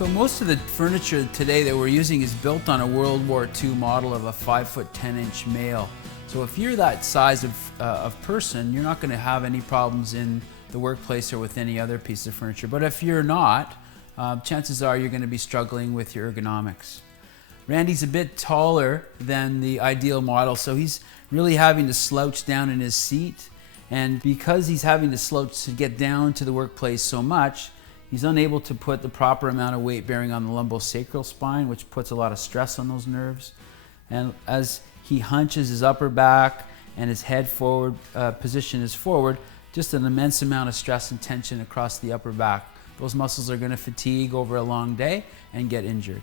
So most of the furniture today that we're using is built on a World War II model of a 5'10" male. So if you're that size of person, you're not going to have any problems in the workplace or with any other piece of furniture. But if you're not, chances are you're going to be struggling with your ergonomics. Randy's a bit taller than the ideal model, so he's really having to slouch down in his seat. And because he's having to slouch to get down to the workplace so much, he's unable to put the proper amount of weight bearing on the lumbosacral spine, which puts a lot of stress on those nerves. And as he hunches his upper back and his head forward, position is forward, just an immense amount of stress and tension across the upper back. Those muscles are going to fatigue over a long day and get injured.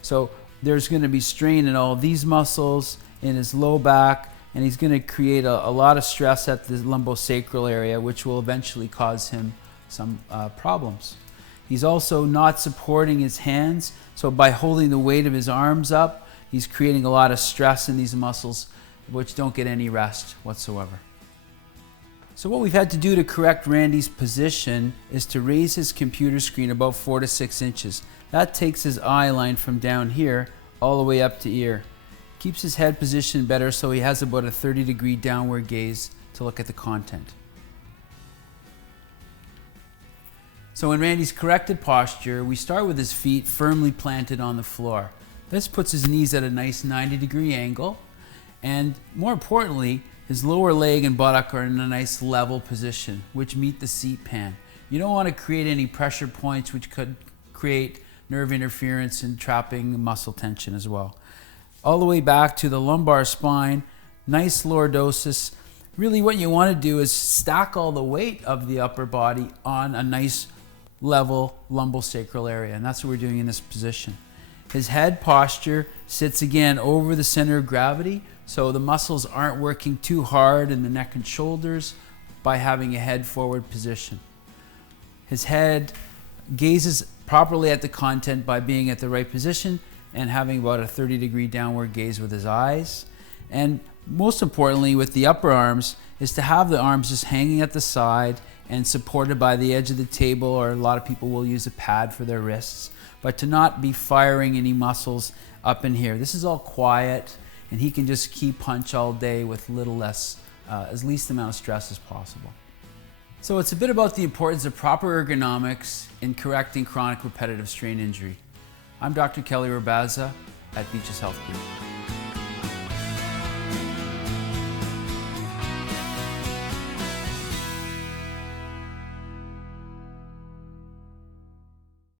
So there's going to be strain in all these muscles, in his low back, and he's going to create a lot of stress at the lumbosacral area, which will eventually cause him some problems. He's also not supporting his hands, so by holding the weight of his arms up, he's creating a lot of stress in these muscles, which don't get any rest whatsoever. So what we've had to do to correct Randy's position is to raise his computer screen about 4 to 6 inches. That takes his eye line from down here all the way up to ear. Keeps his head positioned better so he has about a 30-degree downward gaze to look at the content. So in Randy's corrected posture, we start with his feet firmly planted on the floor. This puts his knees at a nice 90-degree angle, and more importantly, his lower leg and buttock are in a nice level position, which meet the seat pan. You don't want to create any pressure points which could create nerve interference and trapping muscle tension as well. All the way back to the lumbar spine, nice lordosis. Really what you want to do is stack all the weight of the upper body on a nice level lumbosacral area, and that's what we're doing in this position. His head posture sits again over the center of gravity, so the muscles aren't working too hard in the neck and shoulders by having a head forward position. His head gazes properly at the content by being at the right position and having about a 30-degree downward gaze with his eyes. And most importantly with the upper arms is to have the arms just hanging at the side and supported by the edge of the table, or a lot of people will use a pad for their wrists, but to not be firing any muscles up in here. This is all quiet, and he can just key punch all day with as least amount of stress as possible. So it's a bit about the importance of proper ergonomics in correcting chronic repetitive strain injury. I'm Dr. Kelly Rabaza at Beaches Health Group.